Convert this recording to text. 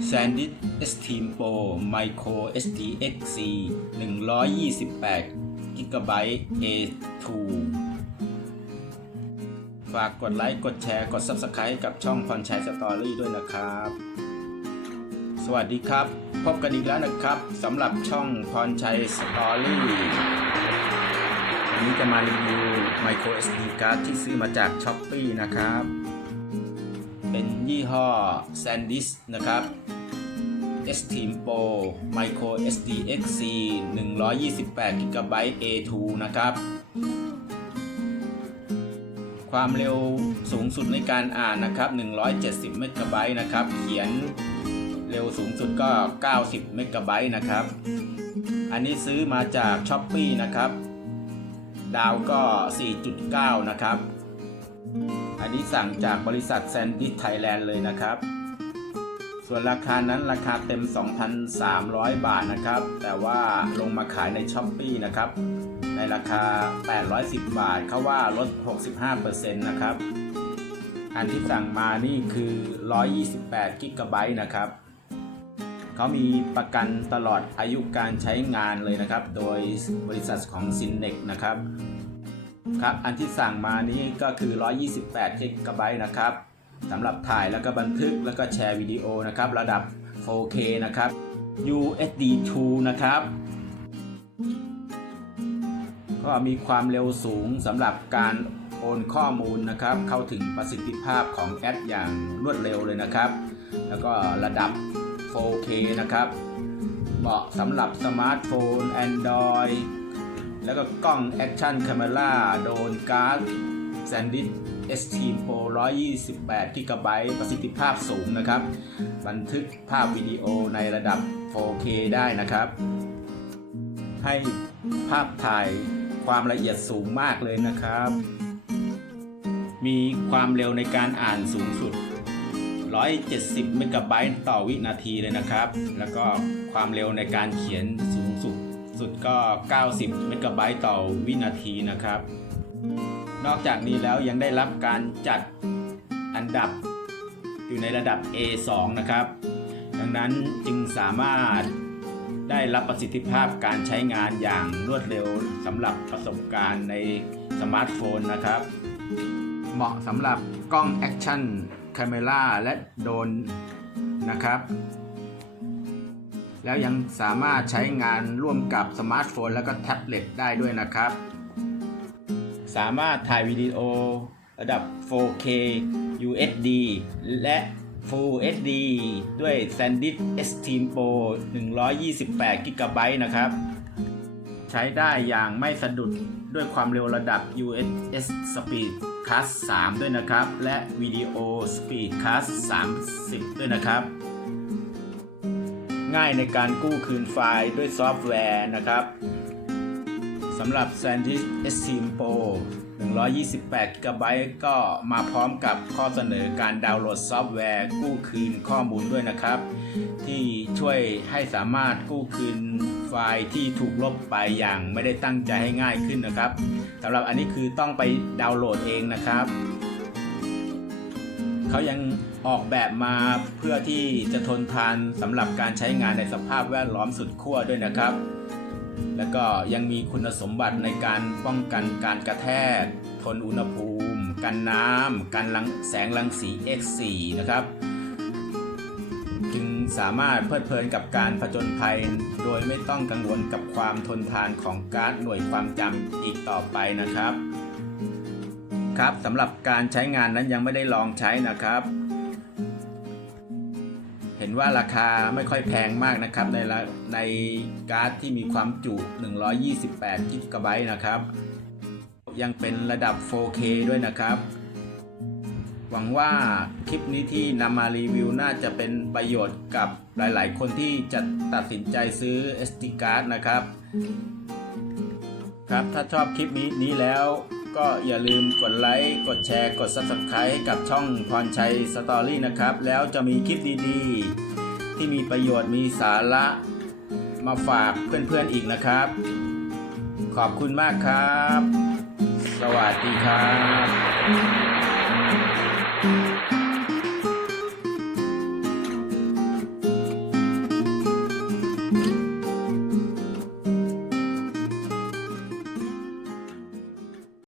SanDisk Extreme Pro Micro SDXC 128 GB A2 ฝากกดไลค์ กดแชร์ กด Subscribe กับช่องพรชัยสตอรี่ด้วยนะครับ สวัสดีครับ พบกันอีกแล้วนะครับสำหรับช่องพรชัยสตอรี่วันนี้จะมารีวิว Micro SD card ที่ซื้อมาจาก s h อ p e e นะครับ เป็นยี่ห้อ SanDisk นะครับ Extreme Pro Micro SDXC 128 GB A2 นะครับ ความเร็วสูงสุดในการอ่านนะครับ 170 เมกะไบต์นะครับ เขียนเร็วสูงสุดก็ 90 เมกะไบต์นะครับ อันนี้ซื้อมาจาก s h อ p e e นะครับ ดาวก็ 4.9 นะครับ อันนี้สั่งจากบริษัท SanDisk Thailand เลยนะครับ ส่วนราคานั้นราคาเต็ม 2,300 บาทนะครับ แต่ว่าลงมาขายใน s h อ p e e นะครับ ในราคา 810 บาทเขาว่าลด 65%นะครับ อันที่สั่งมานี่คือ 128กิกะไบต์นะครับเขามีประกันตลอดอายุการใช้งานเลยนะครับ โดยบริษัทของ s y n n e x นะครับ ครับอันที่สั่งมานี้ก็คือ 128กิกะไบต์นะครับสำหรับถ่ายแล้วก็บันทึกแล้วก็แชร์วิดีโอนะครับระดับ 4K นะครับ USD 2 นะครับ ก็มีความเร็วสูงสำหรับการโอนข้อมูลนะครับ เข้าถึงประสิทธิภาพของแอปอย่างรวดเร็วเลยนะครับ แล้วก็ระดับ 4K นะครับ เหมาะสำหรับสมาร์ทโฟน Android แล้วก็กล้อง Action Camera โดนการ์ด SanDisk Extreme Pro 128 GB ประสิทธิภาพสูงนะครับ บันทึกภาพวิดีโอในระดับ 4K ได้นะครับ ให้ภาพถ่ายความละเอียดสูงมากเลยนะครับ มีความเร็วในการอ่านสูงสุด 170 เมกะไบต์ต่อวินาทีเลยนะครับ แล้วก็ความเร็วในการเขียนสูง สุดก็ 90 เมกะไบต์ต่อวินาทีนะครับ นอกจากนี้แล้วยังได้รับการจัดอันดับอยู่ในระดับ A2 นะครับ ดังนั้นจึงสามารถได้รับประสิทธิภาพการใช้งานอย่างรวดเร็วสำหรับประสบการณ์ในสมาร์ทโฟนนะครับ เหมาะสำหรับกล้องแอคชั่นคาเมราและโดนนะครับ แล้วยังสามารถใช้งานร่วมกับสมาร์ทโฟน แล้วก็แท็บเล็ตได้ด้วยนะครับ สามารถถ่ายวิดีโอระดับ 4K UHD และ Full HD ด้วย SanDisk Extreme Pro 128 GB นะครับ ใช้ได้อย่างไม่สะดุดด้วยความเร็วระดับ UHS Speed Class 3 ด้วยนะครับ และ Video Speed Class 30 ด้วยนะครับ ง่ายในการกู้คืนไฟล์ด้วยซอฟต์แวร์นะครับสำหรับ SanDisk Extreme Pro 128 GB ก็มาพร้อมกับข้อเสนอการดาวน์โหลดซอฟต์แวร์ กู้คืนข้อมูลด้วยนะครับ ที่ช่วยให้สามารถกู้คืนไฟล์ที่ถูกลบไปอย่างไม่ได้ตั้งใจให้ง่ายขึ้นนะครับสำหรับอันนี้คือต้องไปดาวน์โหลดเองนะครับ เขายังออกแบบมาเพื่อที่จะทนทานสำหรับการใช้งานในสภาพแวดล้อมสุดขั้วด้วยนะครับ แล้วก็ยังมีคุณสมบัติในการป้องกันการกระแทก ทนอุณหภูมิ กันน้ำกันแสงรังสี X4 นะครับ จึงสามารถเพลิดเพลินกับการผจญภัย โดยไม่ต้องกังวลกับความทนทานของการ์ดหน่วยความจำอีกต่อไปนะครับ ครับสำหรับการใช้งานนั้นยังไม่ได้ลองใช้นะครับ เห็นว่าราคาไม่ค่อยแพงมากนะครับ ในในการ์ดที่มีความจุ 128 กิกะไบต์นะครับ ยังเป็นระดับ 4K ด้วยนะครับ หวังว่าคลิปนี้ที่นำมารีวิวน่าจะเป็นประโยชน์กับหลายๆ คนที่จะตัดสินใจซื้อ SD card นะครับครับ ถ้าชอบคลิปนี้นี้แล้ว ก็อย่าลืมกดไลค์ กดแชร์ กด Subscribe ให้กับช่องพรชัยสตอรี่นะครับ แล้วจะมีคลิปดีๆ ที่มีประโยชน์มีสาระมาฝากเพื่อนๆอีกนะครับ ขอบคุณมากครับ สวัสดีครับ